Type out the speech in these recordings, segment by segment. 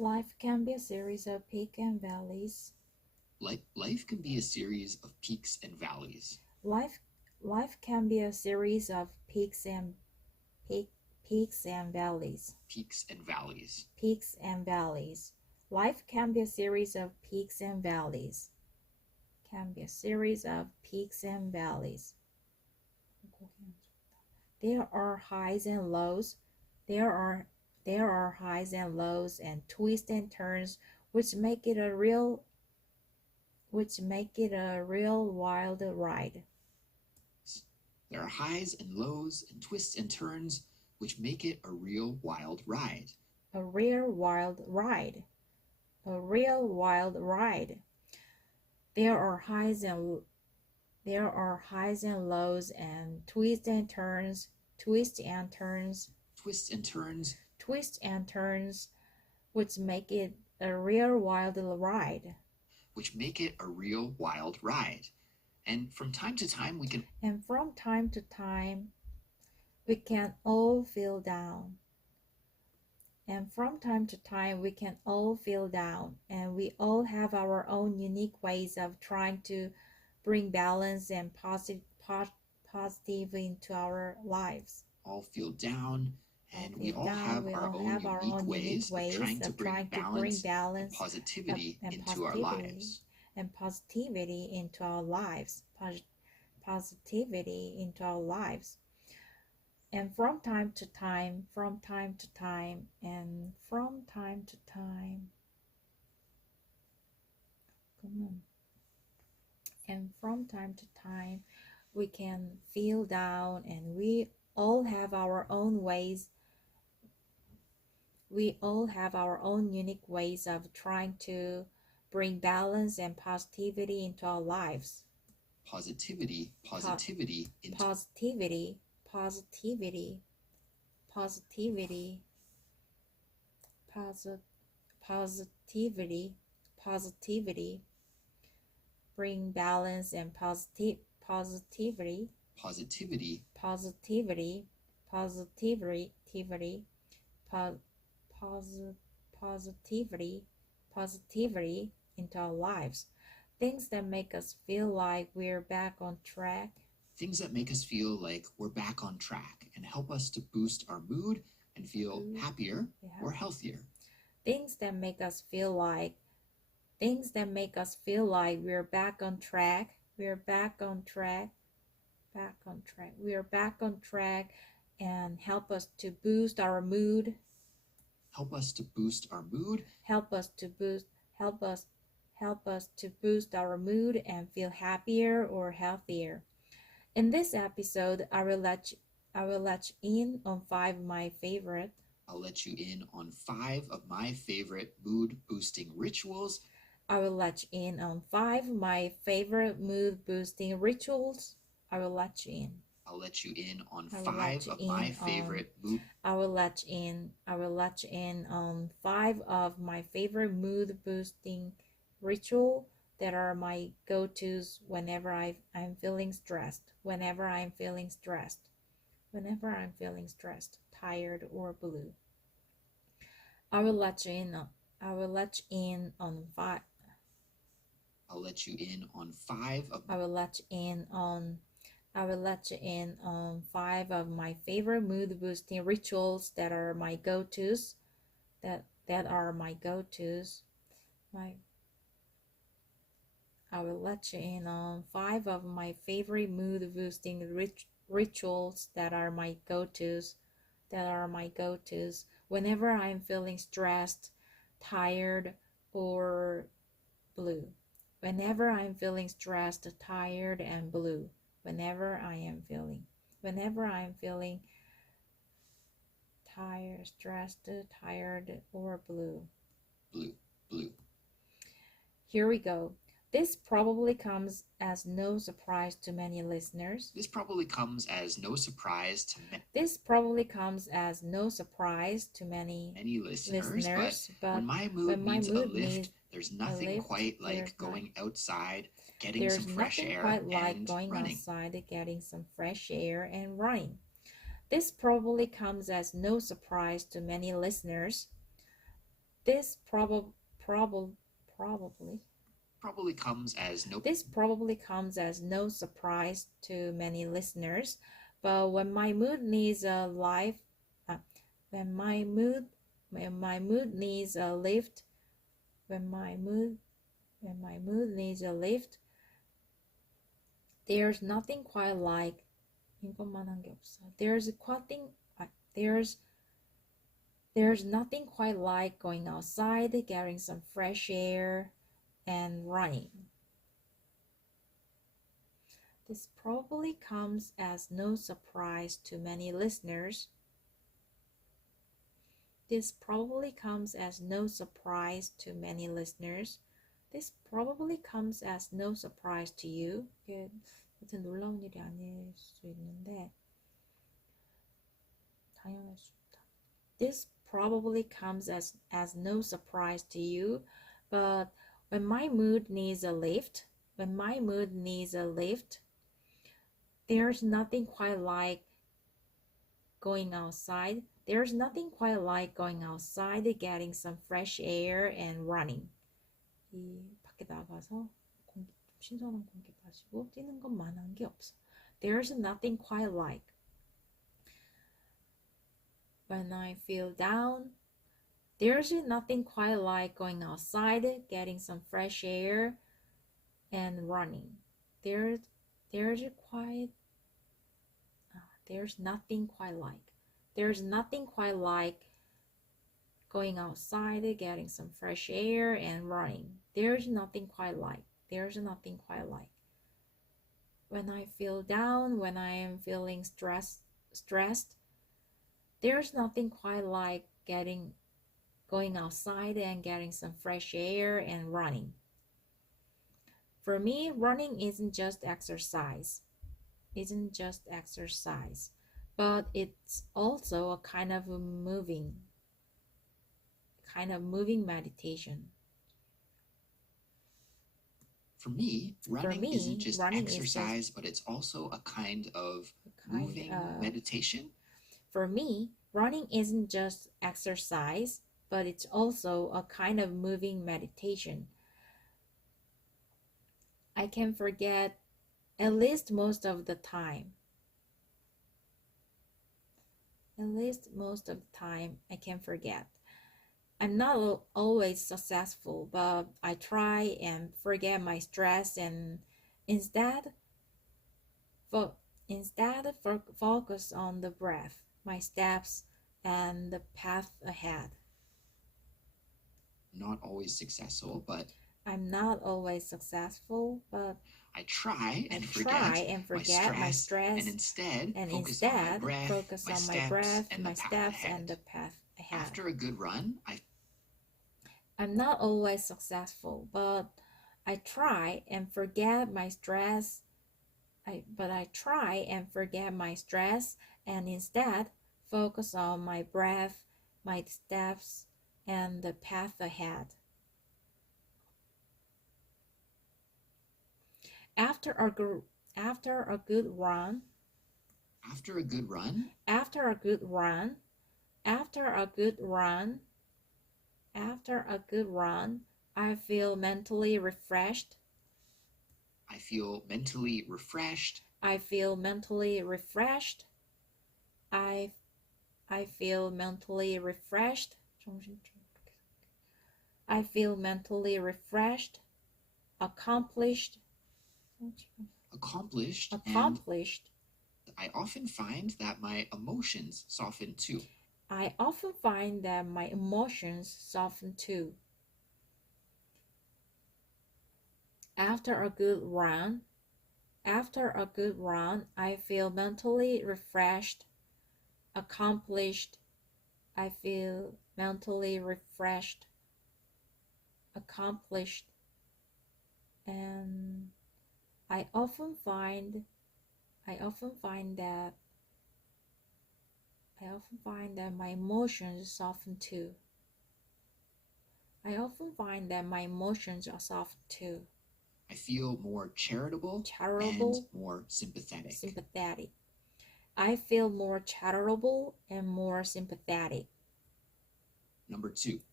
Life can be a series of peaks and valleys. Life can be a series of peaks and valleys. Life life can be a series of peak, peaks and valleys. Peaks and valleys. Peaks and valleys. Life can be a series of peaks and valleys. Can be a series of peaks and valleys. There are highs and lows. There are highs and lows and twists and turns which make it a real wild ride. There are highs and lows and twists and turns which make it a real wild ride. A real wild ride. A real wild ride. There are highs and lows and twists and turns, twists and turns, Twists and turns twists and turns, which make it a real wild ride. which make it a real wild ride. And from time to time we can And from time to time, we can all feel down. And from time to time, we can all feel down. And we all have our own unique ways of trying to bring balance and positive into our lives. all feel down, and we all down, have we our all own have our unique own ways of trying to bring balance and balance positivity and into our lives. and positivity into our lives. Positivity into our lives. And from time to time, and from time to time, come on. And from time to time, we can feel down, and we all have our own ways. We all have our own unique ways of trying to bring balance and positivity into our lives. Positivity into Positivity, positivity, positivity, positivity, positivity, bring balance and positivity, positivity positivity, positivity, positivity, positivity into our lives. Things that make us feel like we're back on track. Things that make us feel like we're back on track and help us to boost our mood and feel happier or healthier. Things that make us feel like we're back on track. We're back on track. Back on track. We are back on track and help us to boost our mood. Help us to boost our mood. Help us to boost our mood and feel happier or healthier. In this episode, I will let you in on 5 of my favorite. I'll let you in on 5 of my favorite mood boosting rituals. I will let you in on 5 of my favorite mood boosting rituals. I will let you in. I'll let you in on 5 of my favorite mood. I will let you in on 5 of my favorite mood boosting ritual that are my go-tos whenever I'm feeling stressed. Whenever I'm feeling stressed, tired or blue. I will let you in on 5. I'll let you in on 5 of I will let you in on 5 of my favorite mood boosting rituals that are my go-tos. I will let you in on 5 of my favorite mood boosting rituals that are my go-tos. Whenever I'm feeling stressed, tired, or blue. Whenever I'm feeling stressed, tired, and blue. Whenever I'm feeling tired, stressed, tired, or blue. Blue. Here we go. This probably comes as no surprise to many listeners. This probably comes as no surprise to many listeners, but when my mood needs a lift, there's nothing quite like going outside, getting some fresh air, and running. This probably comes as no surprise to many listeners, This probably comes as no This probably comes as no surprise to many listeners, but when my mood needs a life, uh, when my mood needs a lift, when my mood needs a lift, there's nothing quite like 이것만한 게 없어. There's there's nothing quite like going outside, getting some fresh air, and running. This probably comes as no surprise to many listeners. This probably comes as no surprise to many listeners. This probably comes as no surprise to you. 이게 무슨 놀라운 일이 아닐 수 있는데 당연할 수 있다. This probably comes as no surprise to you, but when my mood needs a lift, there's nothing quite like going outside. There's nothing quite like going outside, getting some fresh air and running. 이 밖에 나가서 신선한 공기 마시고 뛰는 것만한 게 없어. There's nothing quite like. When I feel down, there's nothing quite like going outside, getting some fresh air and running. There's nothing quite like. There's nothing quite like going outside, getting some fresh air and running. There's nothing quite like. There's nothing quite like. When I feel down, when I am feeling stressed, there's nothing quite like going outside and getting some fresh air and running. For me, running isn't just exercise. But it's also a kind of moving meditation. For me, running isn't just exercise, but it's also a kind of moving meditation. For me, running isn't just exercise, but it's also a kind of moving meditation. I can forget at least most of the time. I can forget. I'm not always successful, but I try and forget my stress and instead focus on the breath, my steps, and the path ahead. Not always successful, but I'm not always successful, but I try and forget my stress and instead focus on my breath, my steps, and the path ahead. After a good run, I'm not always successful, but I try and forget my stress. I try and forget my stress and instead focus on my breath, my steps, and the path ahead. After a good run, I feel mentally refreshed. I feel mentally refreshed. I feel mentally refreshed. I feel mentally refreshed. I feel mentally refreshed, accomplished. I often find that my emotions soften too. After a good run, I feel mentally refreshed, accomplished. I feel mentally refreshed, accomplished, and I often find that my emotions soften too. I feel more charitable and more sympathetic. I feel more charitable and more sympathetic. Number 2.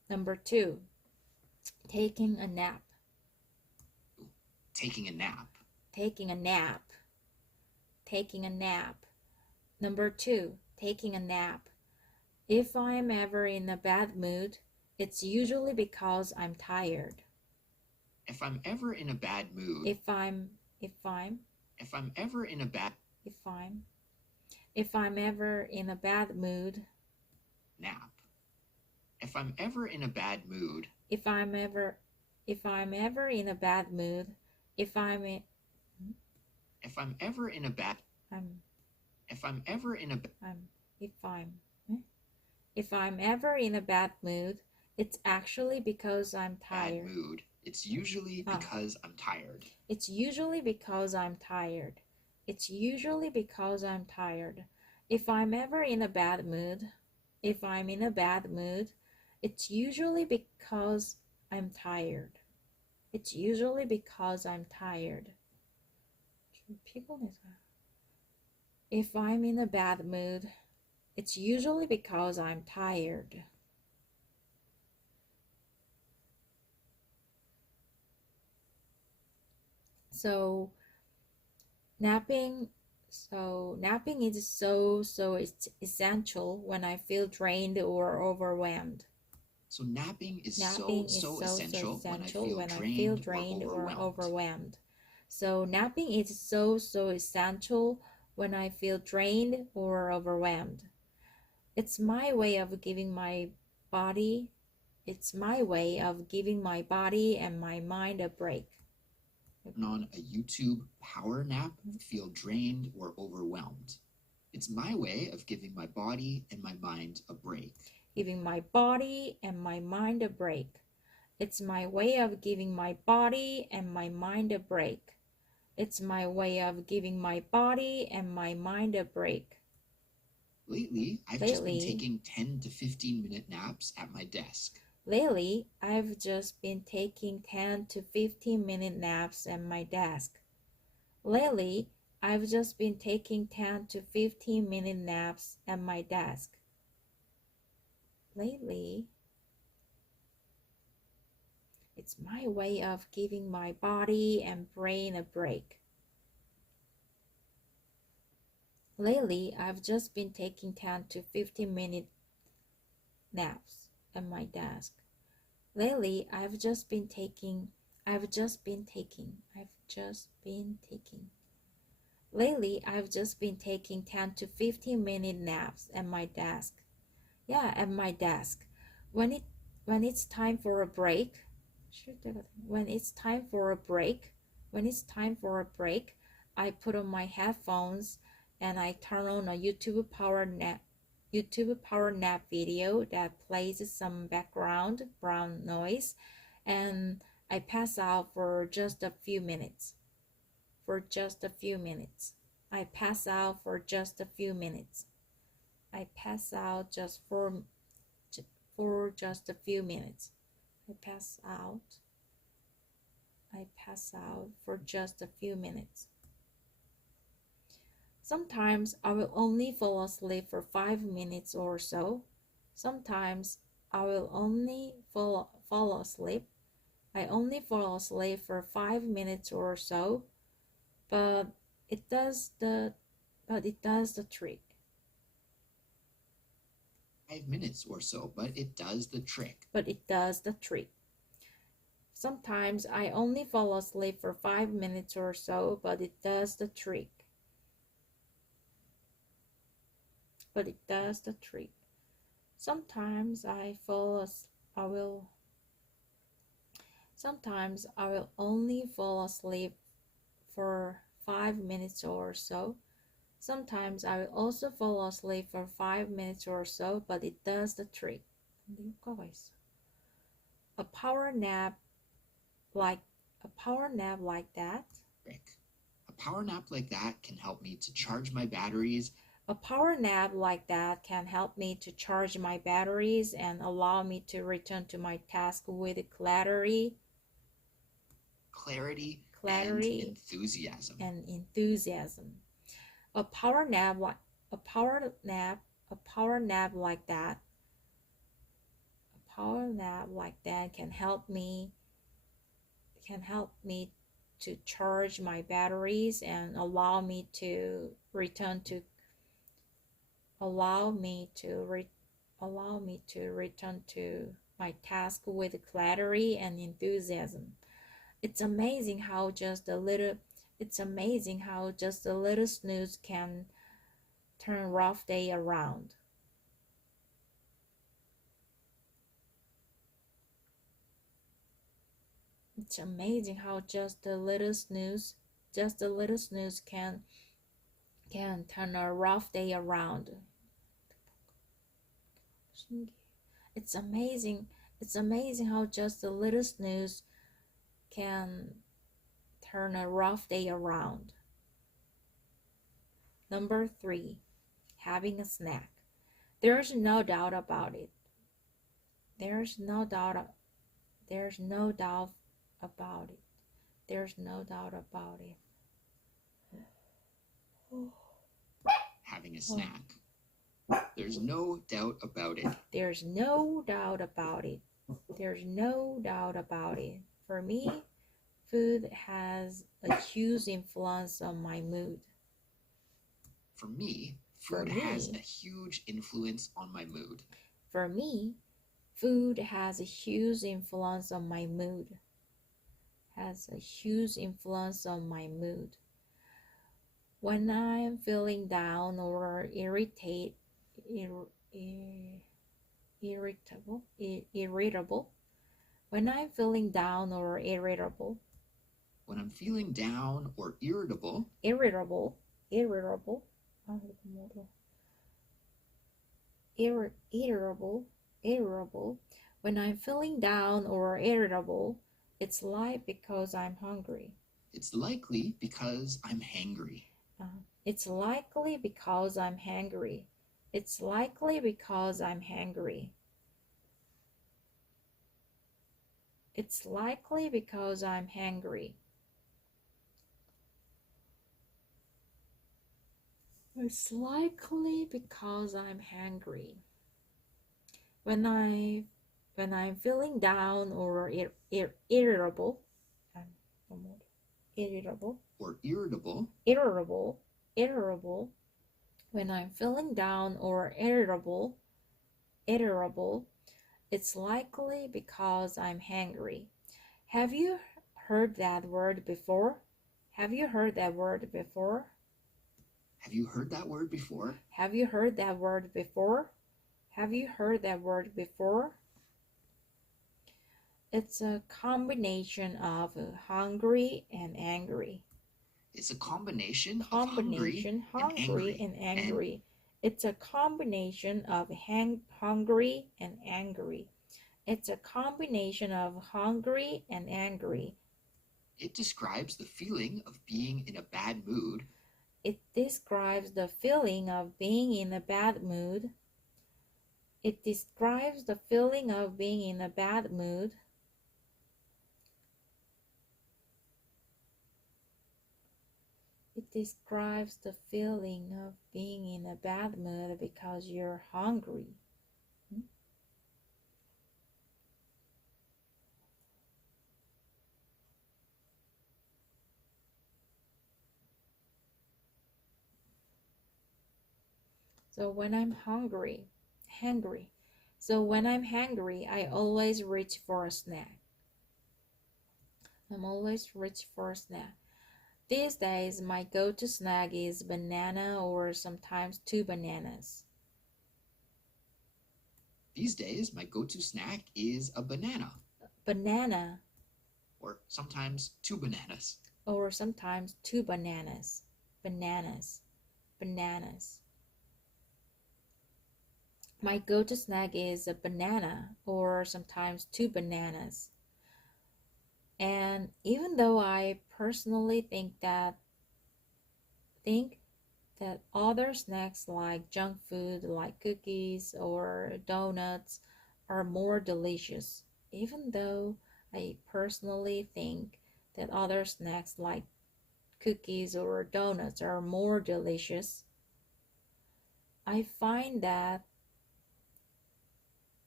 Number 2, taking a nap. Taking a nap. Taking a nap. Taking a nap. Number 2, taking a nap. If I'm ever in a bad mood, it's usually because I'm tired. If I'm ever in a bad mood. If I'm ever in a bad. If I'm ever in a bad mood. Nap. If I'm ever in a bad mood. If I'm ever in a bad mood. If I'm ever in a bad. If I'm ever in a bad mood, it's actually because I'm tired. Bad mood. It's usually because I'm tired. It's usually because I'm tired. It's usually because I'm tired. If I'm ever in a bad mood, if I'm in a bad mood, it's usually because I'm tired. It's usually because I'm tired. If I'm in a bad mood, it's usually because I'm tired. So napping is so essential when I feel drained or overwhelmed. So napping is so essential when I feel drained or overwhelmed. So napping is so essential when I feel drained or overwhelmed. It's my way of giving my body and my mind a break. On a YouTube power nap, feel drained or overwhelmed. It's my way of giving my body and my mind a break. Giving my body and my mind a break. It's my way of giving my body and my mind a break. It's my way of giving my body and my mind a break. Lately, I've just been taking 10 to 15 minute naps at my desk. Lately, I've just been taking 10 to 15 minute naps at my desk. Lately, I've just been taking 10 to 15 minute naps at my desk. Lately, it's my way of giving my body and brain a break. Lately, I've just been taking 10 to 15 minute naps at my desk. Lately, I've just been taking 10 to 15 minute naps at my desk. Yeah, at my desk. When it's time for a break, I put on my headphones and I turn on a YouTube power nap video that plays some background brown noise, and I pass out for just a few minutes. I pass out for just a few minutes. I pass out just for just a few minutes. I pass out for just a few minutes. Sometimes I will only fall asleep for 5 minutes or so. Sometimes I will only fall asleep. I only fall asleep for 5 minutes or so, but it does the trick. 5 minutes or so, but it does the trick. Sometimes I only fall asleep for 5 minutes or so, but it does the trick. Sometimes I will only fall asleep for 5 minutes or so. Sometimes I will also fall asleep for 5 minutes or so, but it does the trick. A power nap like that. A power nap like that can help me to charge my batteries. A power nap like that can help me to charge my batteries and allow me to return to my task with clarity and enthusiasm. A power nap like that. A power nap like that can help me to charge my batteries and allow me to return to my task with clarity and enthusiasm. It's amazing how just a little snooze can turn a rough day around. It's amazing how just a little snooze can turn a rough day around. It's amazing how just a little snooze can turn a rough day around. Number 3, having a snack. There's no doubt about it. There's no doubt about it. Having a snack. There's no doubt about it. There's no doubt about it. There's no doubt about it. For me, food has a huge influence on my mood. For me, food has a huge influence on my mood. For me, food has a huge influence on my mood. When I'm feeling down or irritable. When I'm feeling down or irritable. When I'm feeling down or irritable. Irritable. When I'm feeling down or irritable, it's like because I'm hungry. It's likely because I'm hangry. It's likely because I'm hangry. It's likely because I'm hangry. It's likely because I'm hangry. It's likely because I'm hangry. When I'm feeling down or irritable. When I'm feeling down or irritable, it's likely because I'm hangry. Have you heard that word before? Have you heard that word before? Have you heard that word before? Have you heard that word before? Have you heard that word before? It's a combination of hungry and angry. It's a combination of hungry and angry. It's a combination of hungry and angry. It's a combination of hungry and angry. It describes the feeling of being in a bad mood. It describes the feeling of being in a bad mood. It describes the feeling of being in a bad mood. It describes the feeling of being in a bad mood because you're hungry. So when I'm hungry, I always reach for a snack. These days, my go-to snack is banana or sometimes 2 bananas. These days, my go-to snack is a banana. Banana. Or sometimes 2 bananas. Or sometimes 2 bananas. Bananas. My go-to snack is a banana or sometimes 2 bananas. And even though I personally think that other snacks like junk food like cookies or donuts are more delicious, even though I personally think that other snacks like cookies or donuts are more delicious, I find that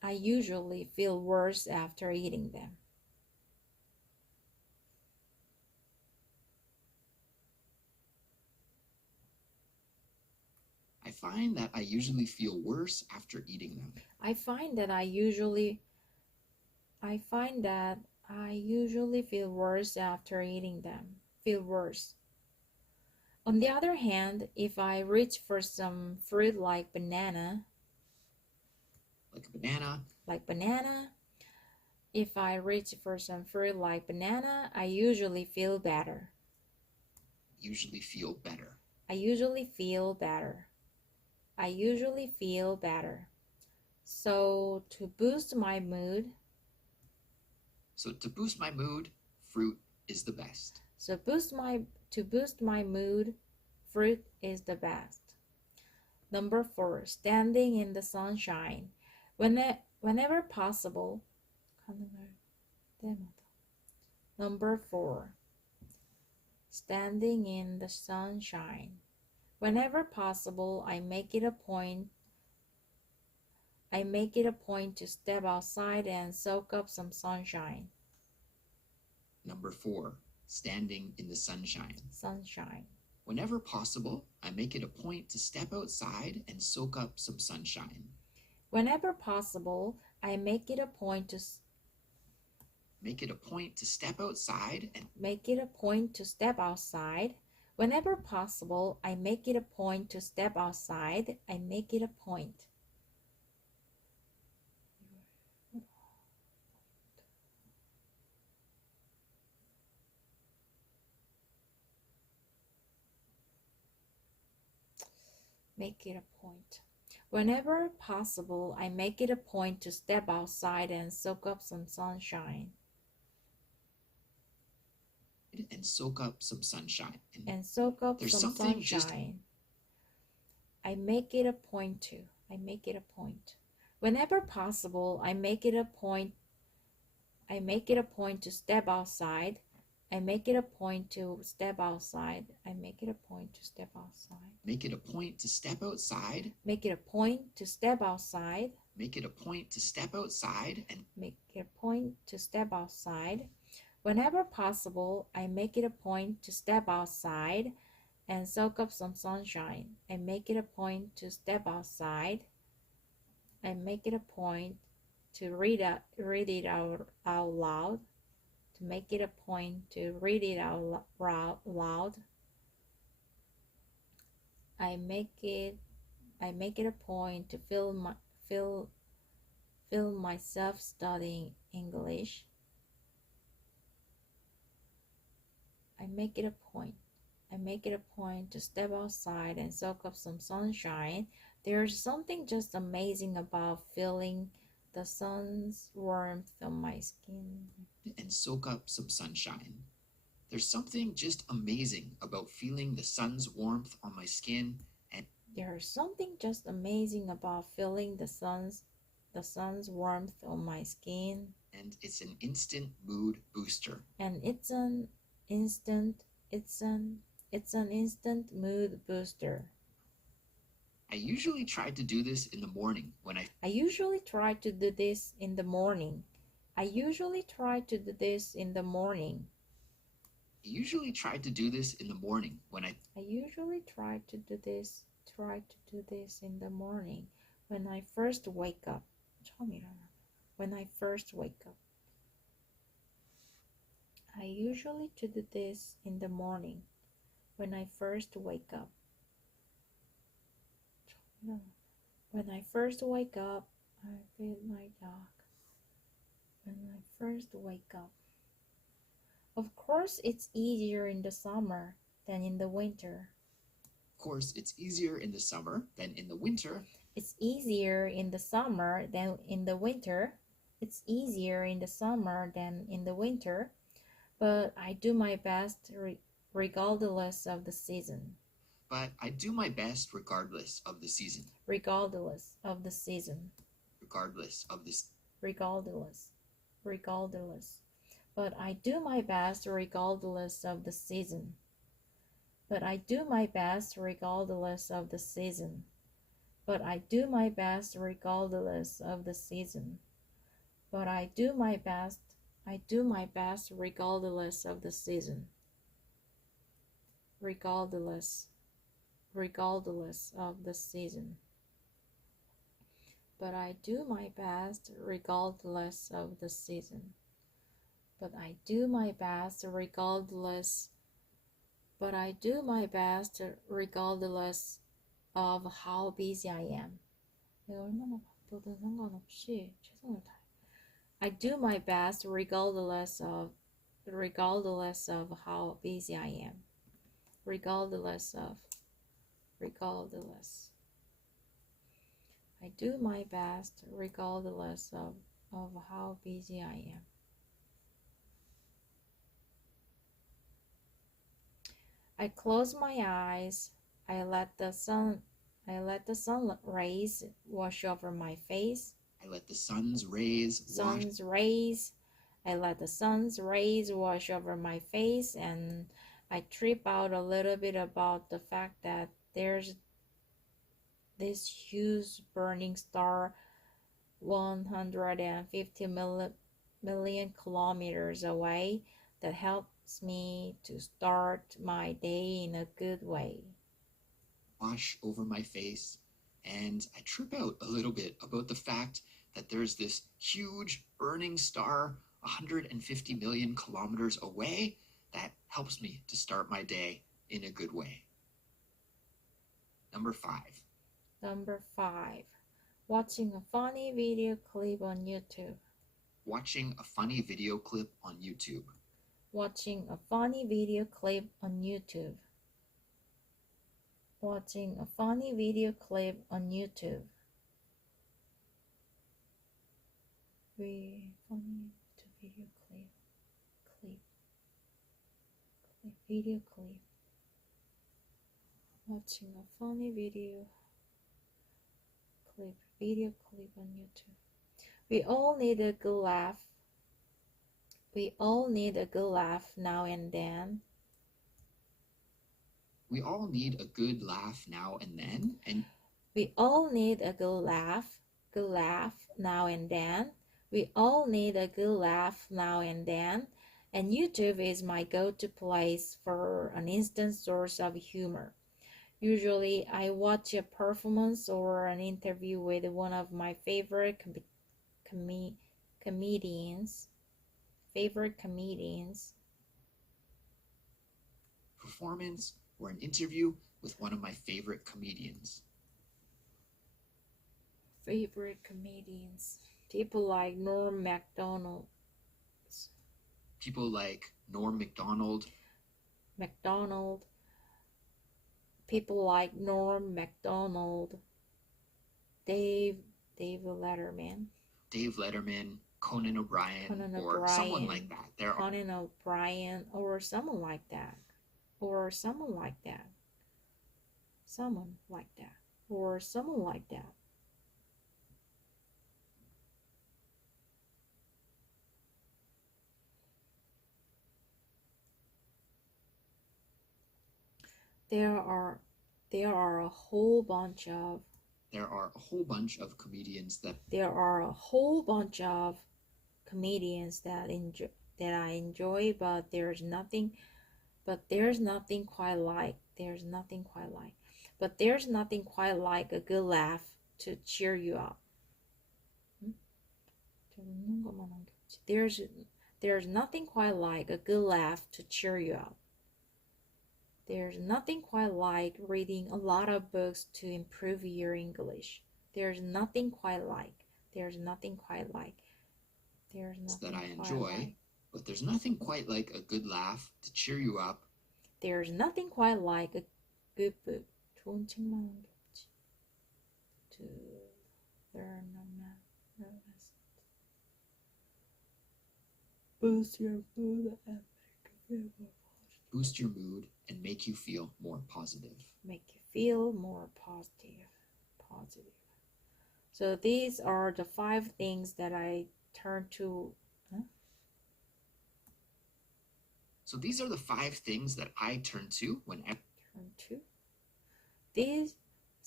I usually feel worse after eating them. I find that I usually feel worse after eating them. I find that I usually feel worse after eating them. Feel worse. On the other hand, if I reach for some fruit like banana, if I reach for some fruit like banana, I usually feel better. I usually feel better. So to boost my mood, fruit is the best. To boost my mood, fruit is the best. Number 4, standing in the sunshine. Whenever possible. Number 4, standing in the sunshine. Whenever possible, I make it a point to step outside and soak up some sunshine. Number 4, standing in the sunshine. Whenever possible, I make it a point to step outside and soak up some sunshine. Whenever possible, I make it a point to step outside. Whenever possible, I make it a point to step outside. I make it a point. Make it a point. Whenever possible, I make it a point to step outside and soak up some sunshine. I make it a point to. Whenever possible, I make it a point to step outside. I make it a point to step outside. Make it a point to step outside. Make it a point to step outside. Make it a point to step outside. Make it a point to step outside. Make it a point to step outside. Whenever possible, I make it a point to step outside and soak up some sunshine. I make it a point to step outside. I make it a point to read it out loud. To make it a point to read it out loud. I make it a point to feel myself studying English. I make it a point to step outside and soak up some sunshine. There's something just amazing about feeling the sun's warmth on my skin. And soak up some sunshine. There's something just amazing about feeling the sun's warmth on my skin. There's something just amazing about feeling the sun's warmth on my skin. And it's an instant mood booster. And it's an instant mood booster. I usually try to do this in the morning when I usually try to do this in the morning. I usually try to do this in the morning when I first wake up. When I first wake up. I usually do this in the morning when I first wake up. When I first wake up, I feed my dog. When I first wake up. Of course, it's easier in the summer than in the winter. It's easier in the summer than in the winter. It's easier in the summer than in the winter. It's easier in the summer than in the winter. But I do my best regardless of the season. Regardless of the season. But I do my best regardless of the season. But but I do my best regardless of the season. But I do my best regardless of the season. Regardless of the season. But I do my best regardless of the season. But I do my best regardless of how busy I am. 내가 얼마나 바쁘든 상관없이 최선을 다해. I do my best regardless of how busy I am. Regardless. I do my best regardless of how busy I am. I close my eyes. I let the sun rays wash over my face. I let the sun's rays wash over my face, and I trip out a little bit about the fact that there's this huge burning star 150 million kilometers away that helps me to start my day in a good way. Wash over my face, and I trip out a little bit about the fact that there's this huge burning star 150 million kilometers away that helps me to start my day in a good way. Number 5. Watching a funny video clip on YouTube. Watching a funny video clip on YouTube. Watching a funny video clip on YouTube. Watching a funny video clip on YouTube. Video clip. Watching a funny video clip on YouTube. We all need a good laugh. We all need a good laugh now and then. We all need a good laugh now and then. And we all need a good laugh now and then. We all need a good laugh now and then. And YouTube is my go-to place for an instant source of humor. Usually I watch a performance or an interview with one of my favorite comedians. Performance or an interview with one of my favorite comedians. People like Norm Macdonald. People like Norm Macdonald. People like Norm Macdonald. Dave Letterman. Conan O'Brien, or someone like that. Conan O'Brien, or someone like that. Or someone like that. There are a whole bunch of comedians that I enjoy, but there's nothing quite like a good laugh to cheer you up. There's nothing quite like a good laugh to cheer you up. There's nothing quite like reading a lot of books to improve your English. There's nothing quite like. That I enjoy, but there's nothing quite like a good laugh to cheer you up. There's nothing quite like a good book. 좋은 책만 읽지. To learn a nervous. Boost your mood and make you feel more positive. Positive. So these are the 5 things that I turn to. So these are the 5 things that I turn to when I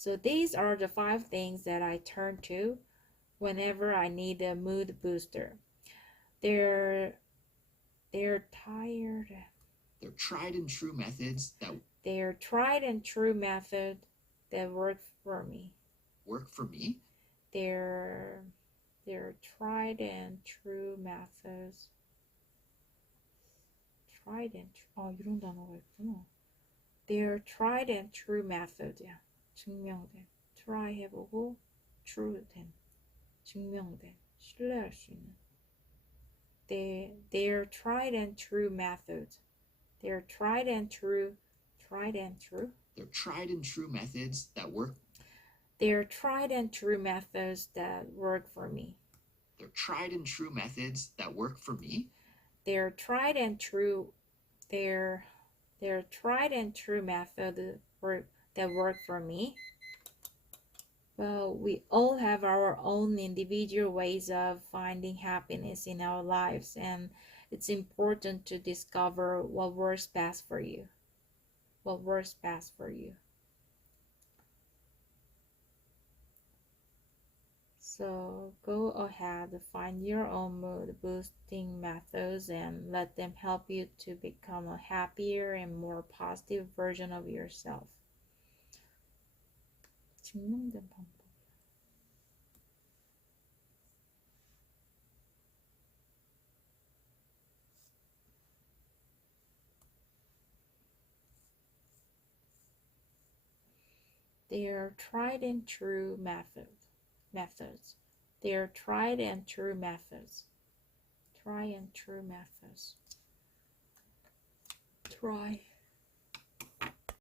So these are the 5 things that I turn to whenever I need a mood booster. They're tired. They're tried and true methods that They're tried and true method that work for me. work for me. They're tried and true methods. 이런 단어가 있구나. They're tried and true methods야. 증명된. try 해보고 true 된. 증명된. 신뢰할 수 있는. They're tried and true methods. They're tried and true. They're tried and true methods that work. They're tried and true methods that work for me. They're tried and true methods that work for me. They're tried and true. They're tried and true methods that work for me. Well, we all have our own individual ways of finding happiness in our lives, and it's important to discover what works best for you. What works best for you. So go ahead, find your own mood boosting methods and let them help you to become a happier and more positive version of yourself. 증명된 방법. They are tried and true methods. They are tried and true methods. Try and true methods. Try.